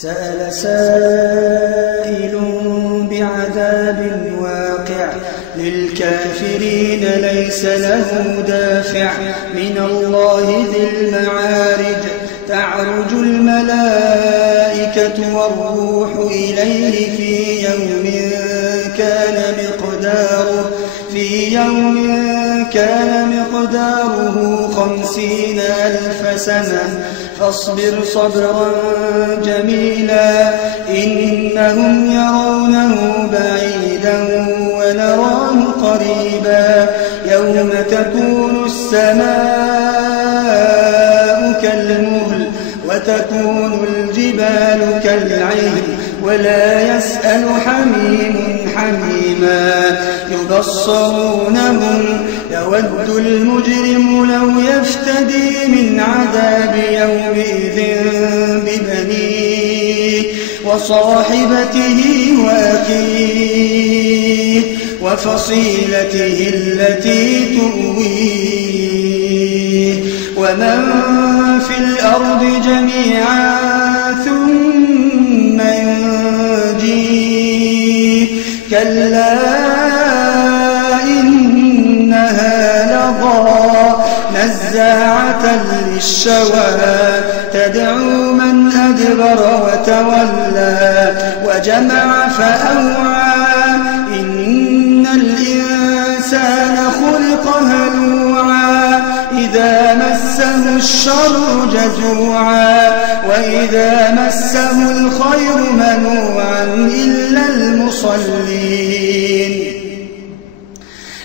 سأل سائل بعذاب واقع للكافرين ليس له دافع من الله ذي المعارج تعرج الملائكة والروح إليه في يوم كان مقداره 50,000 سنة فاصبر صبرا جميلا إنهم يرونه بعيدا ونراه قريبا يوم تكون السماء كالمهل وتكون الجبال كالعهن ولا يسأل حميم حميما يبصرونهم يود المجرم لو يفتدي من عذاب يومئذ ببنيه وصاحبته وأخيه وفصيلته التي تؤويه ومن في الأرض جميعا ثم ينجيه كلا إنها لظى نزاعة للشوى تدعو من أدبر وتولى وجمع فأوعى إن الإنسان خلق هلوعا إذا مسه الشر جزوعا وإذا مسه الخير منوعا إلا المصلين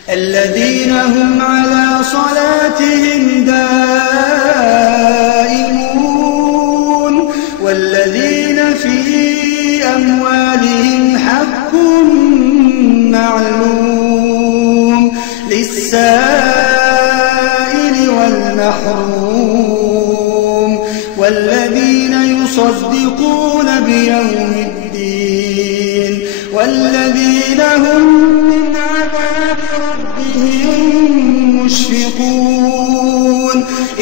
الذين هم على صلاتهم دائمون والذين في أموالهم حق معلوم للسائل والمحروم والذين يصدقون بيوم الدين والذين هم من عذاب ربهم مشفقون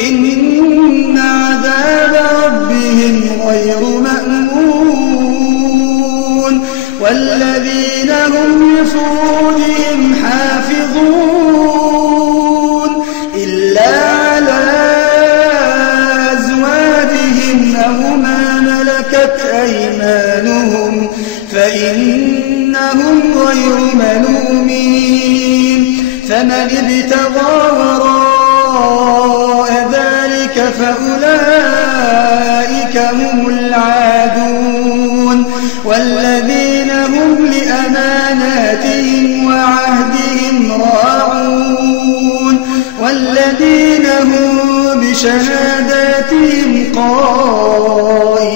إن عذاب ربهم غير مأمون والذين هم لفروجهم حافظون إلا على أزواجهم أو ما ملكت أيمانهم فإنهم غير ملومين فمن ابتغى وراء ذلك فأولئك هم العادون والذين هم لأماناتهم وعهدهم راعون والذين هم بشهاداتهم قائمون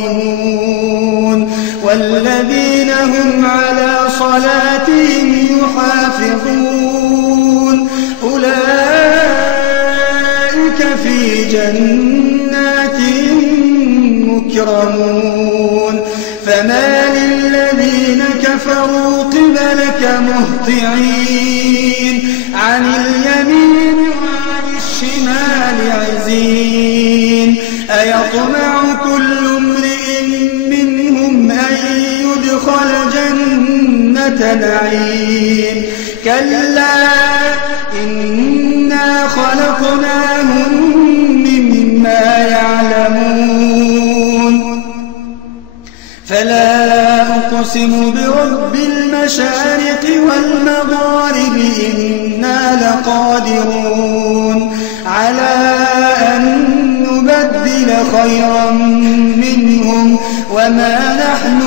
والذين هم على صلاتهم يحافظون أولئك في جنات مكرمون فما للذين كفروا قبلك مهطعين عن اليمين وعن الشمال عزين أيطمع كل امرئ منهم أن يدخل جنة نعيم كلا إنا خلقناهم مما يعلمون فلا أقسم برب المشارق والمغارب إنا لقادرون على أن نبدل خيرا منهم وما نحن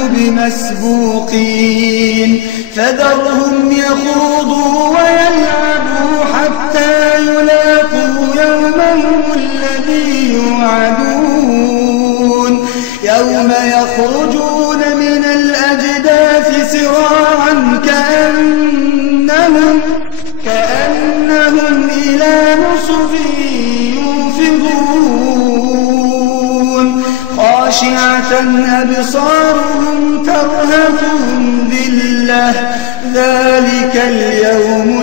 بمسبوقين فذرهم يخوضوا ويلعبوا حتى يلاقوا يومهم الذي يوعدون يوم يخرجون من الأجداث سراعا كأنهم إلى نصب يوفضون خاشعة أبصارهم ترهقهم ذلة ذلك اليوم